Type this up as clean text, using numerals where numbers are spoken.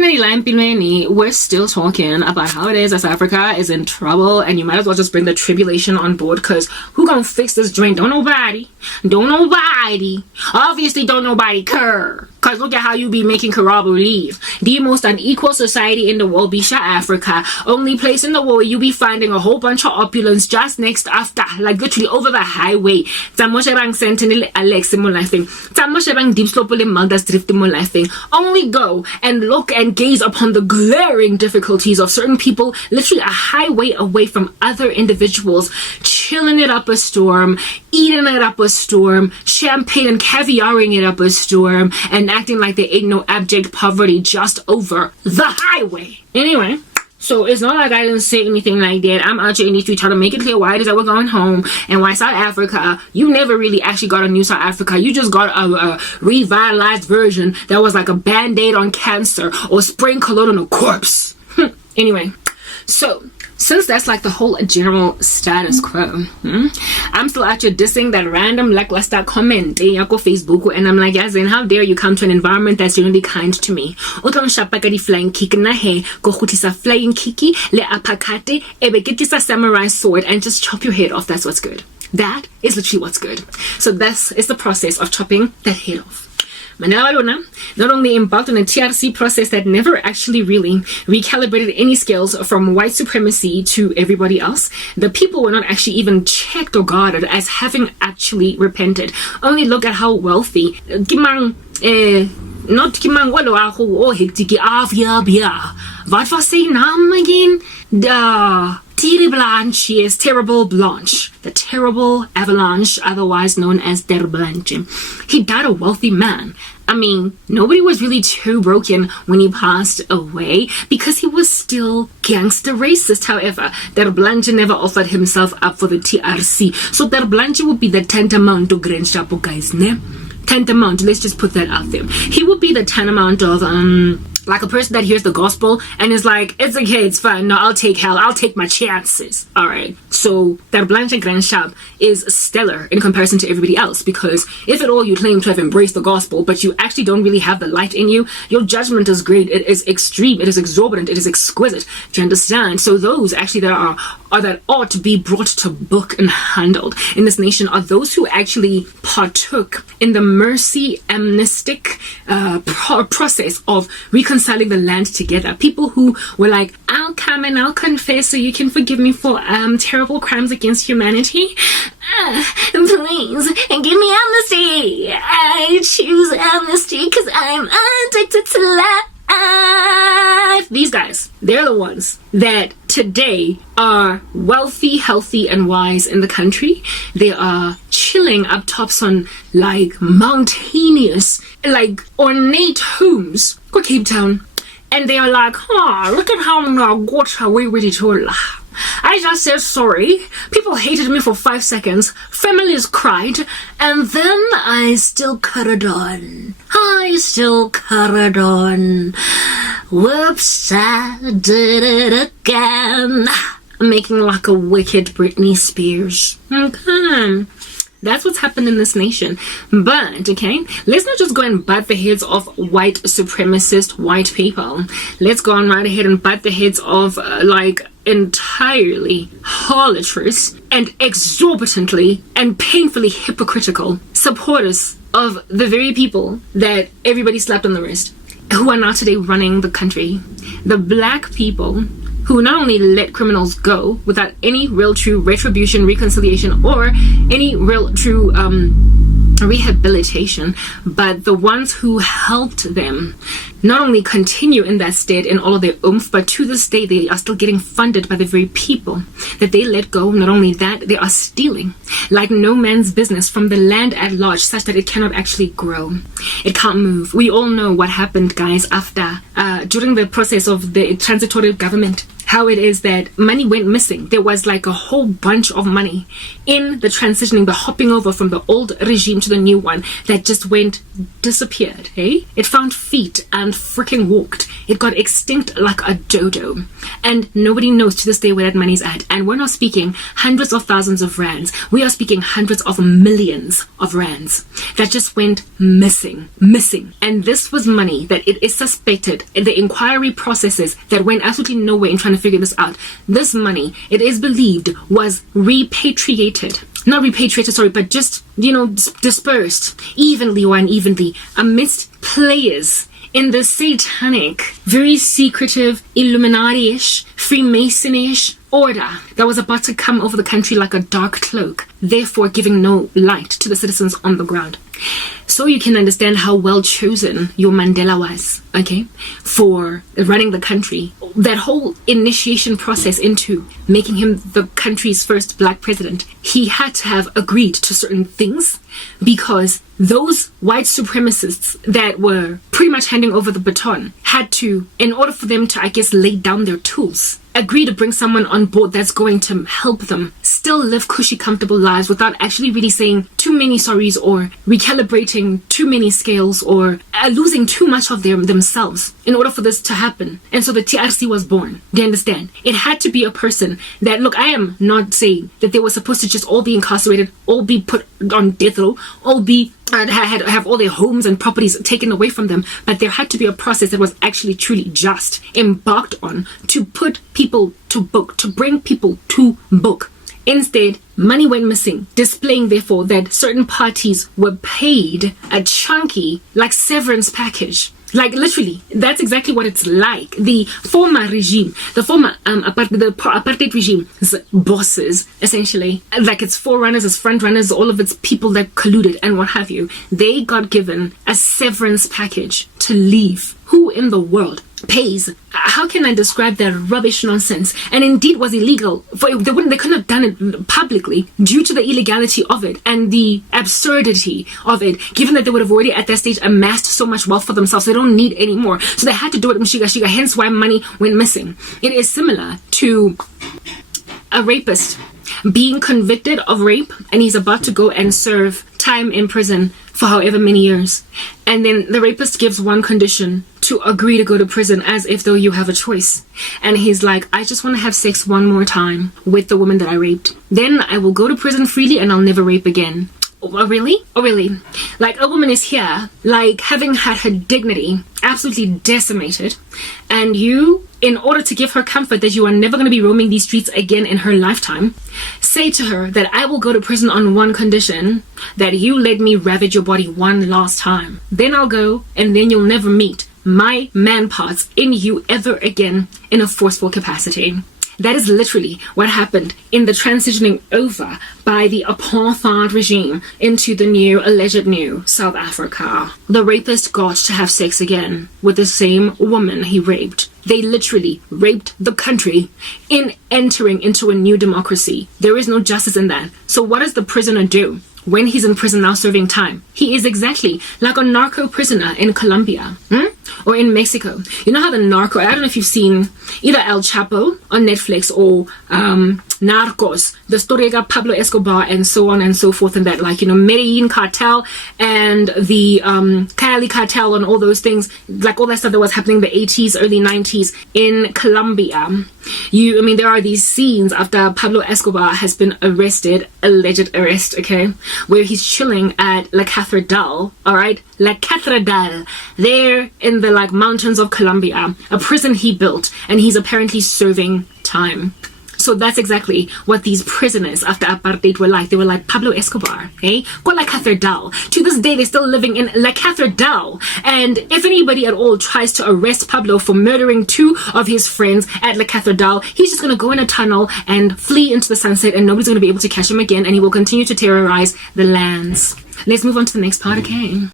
we're still talking about how it is as Africa is in trouble, and you might as well just bring the tribulation on board, because who gonna fix this joint? Don't nobody. Obviously don't nobody care, because look at how you be making Kara believe the most unequal society in the world be Africa, only place in the world where you be finding a whole bunch of opulence just next after, like literally over the highway. Sentinel Alex Deep Slope Maldas Drift only go and look and gaze upon the glaring difficulties of certain people literally a highway away from other individuals, chilling it up a storm, eating it up a storm, champagne and caviaring it up a storm, and acting like there ain't no abject poverty just over the highway. Anyway, so it's not like I didn't say anything like that. I'm out here in the street trying to make it clear why it is that we're going home, and why South Africa, you never really actually got a new South Africa. You just got a revitalized version that was like a band-aid on cancer or spraying cologne on a corpse. Anyway, so since that's like the whole general status quo, I'm still out here dissing that random lackluster comment on Facebook, and I'm like, yes, and how dare you come to an environment that's generally kind to me? Flying kick na he go flying kiki le apakate ebekitisa samurai sword and just chop your head off. That's what's good. That is literally what's good. So this is the process of chopping that head off. Manala not only embarked on a TRC process that never actually really recalibrated any scales from white supremacy to everybody else. The people were not actually even checked or guarded as having actually repented. Only look at how wealthy Kimang not Kimang walo aho o hektiki avia what was say nam again? Terrible Blanche, the terrible avalanche, otherwise known as Der Blanche. He died a wealthy man. I mean, nobody was really too broken when he passed away, because he was still gangster racist. However, Der Blanche never offered himself up for the TRC. So Der Blanche would be the tantamount to Grenschapo, guys, ne? Tantamount, let's just put that out there. He would be the tantamount of like a person that hears the gospel and is like, it's okay, it's fine, no, I'll take hell, I'll take my chances. Alright, so that Blanche Grandchap is stellar in comparison to everybody else, because if at all you claim to have embraced the gospel but you actually don't really have the light in you, your judgment is great, it is extreme, it is exorbitant, it is exquisite. Do you understand? So those actually that are that ought to be brought to book and handled in this nation are those who actually partook in the mercy amnestic process of reconciling the land together. People who were like, I'll come and I'll confess so you can forgive me for terrible crimes against humanity. Please give me amnesty. I choose amnesty because I'm addicted to life. These guys, they're the ones that today are wealthy, healthy, and wise in the country. They are chilling up tops on like mountainous, like ornate homes. Go Cape Town. And they are like, look at how I got away with it all. I just said sorry. People hated me for 5 seconds. Families cried. And then I still carried on. Whoops, I did it again. I'm making like a wicked Britney Spears. Okay. That's what's happened in this nation. But, okay, let's not just go and butt the heads of white supremacist white people. Let's go on right ahead and butt the heads of, like, entirely harlotrous and exorbitantly and painfully hypocritical supporters of the very people that everybody slapped on the wrist, who are now today running the country. The black people who not only let criminals go without any real true retribution, reconciliation, or any real true rehabilitation, but the ones who helped them not only continue in that state in all of their oomph, but to this day they are still getting funded by the very people that they let go. Not only that, they are stealing like no man's business from the land at large, such that it cannot actually grow. It can't move. We all know what happened, guys, after during the process of the transitory government, how it is that money went missing. There was like a whole bunch of money in the transitioning, the hopping over from the old regime to the new one that just disappeared. It found feet and freaking walked It got extinct like a dodo. And nobody knows to this day where that money's at. And we're not speaking hundreds of thousands of rands. We are speaking hundreds of millions of rands that just went missing. And this was money that it is suspected in the inquiry processes that went absolutely nowhere in trying to figure this out. This money, it is believed, was repatriated. Not repatriated, sorry, but just, dispersed evenly or unevenly amidst players in the satanic, very secretive, Illuminati-ish, Freemason-ish order that was about to come over the country like a dark cloak, therefore giving no light to the citizens on the ground. So you can understand how well chosen your Mandela was, okay, for running the country. That whole initiation process into making him the country's first black president, he had to have agreed to certain things because those white supremacists that were pretty much handing over the baton had to, in order for them to, I guess, lay down their tools, agree to bring someone on board that's going to help them still live cushy, comfortable lives without actually really saying too many sorries or recalibrating too many scales or losing too much of themselves in order for this to happen. And so the TRC was born. Do you understand? It had to be a person that, look, I am not saying that they were supposed to just all be incarcerated, all be put on death row, all be have all their homes and properties taken away from them, but there had to be a process that was actually truly just embarked on to put people to book, to bring people to book. Instead, money went missing, displaying therefore that certain parties were paid a chunky, like, severance package. Like, literally, that's exactly what it's like. The former regime, the former apartheid regime's bosses, essentially, like its forerunners, its front runners, all of its people that colluded and what have you, they got given a severance package to leave. Who in the world pays? How can I describe that rubbish nonsense? And indeed was illegal. They couldn't have done it publicly due to the illegality of it and the absurdity of it, given that they would have already at that stage amassed so much wealth for themselves. They don't need any more. So they had to do it mshiga, hence why money went missing. It is similar to a rapist being convicted of rape and he's about to go and serve time in prison for however many years. And then the rapist gives one condition: to agree to go to prison as if though you have a choice. And he's like, I just want to have sex one more time with the woman that I raped. Then I will go to prison freely and I'll never rape again. Oh, really? Oh, really? Like, a woman is here, like, having had her dignity absolutely decimated, and you, in order to give her comfort that you are never going to be roaming these streets again in her lifetime, say to her that I will go to prison on one condition: that you let me ravage your body one last time. Then I'll go, and then you'll never meet my man parts in you ever again in a forceful capacity. That is literally what happened in the transitioning over by the apartheid regime into the alleged new South Africa. The rapist got to have sex again with the same woman he raped. They literally raped the country in entering into a new democracy. There is no justice in that. So what does the prisoner do when he's in prison now serving time? He is exactly like a narco prisoner in Colombia. Or in Mexico. You know how the narco, I don't know if you've seen either El Chapo on Netflix or Narcos, the story about Pablo Escobar and so on and so forth, and that, like, Medellin cartel and the Cali cartel and all those things, like all that stuff that was happening in the 80s, early 90s in Colombia. There are these scenes after Pablo Escobar has been arrested, alleged arrest, okay, where he's chilling at La Catedral, alright, La Catedral, there in the mountains of Colombia, a prison he built, and he's apparently serving time. So that's exactly what these prisoners after apartheid were like. They were like Pablo Escobar, eh? Go La Catedral. To this day, they're still living in La Catedral. And if anybody at all tries to arrest Pablo for murdering two of his friends at La Catedral, he's just going to go in a tunnel and flee into the sunset, and nobody's going to be able to catch him again, and he will continue to terrorize the lands. Let's move on to the next part, okay?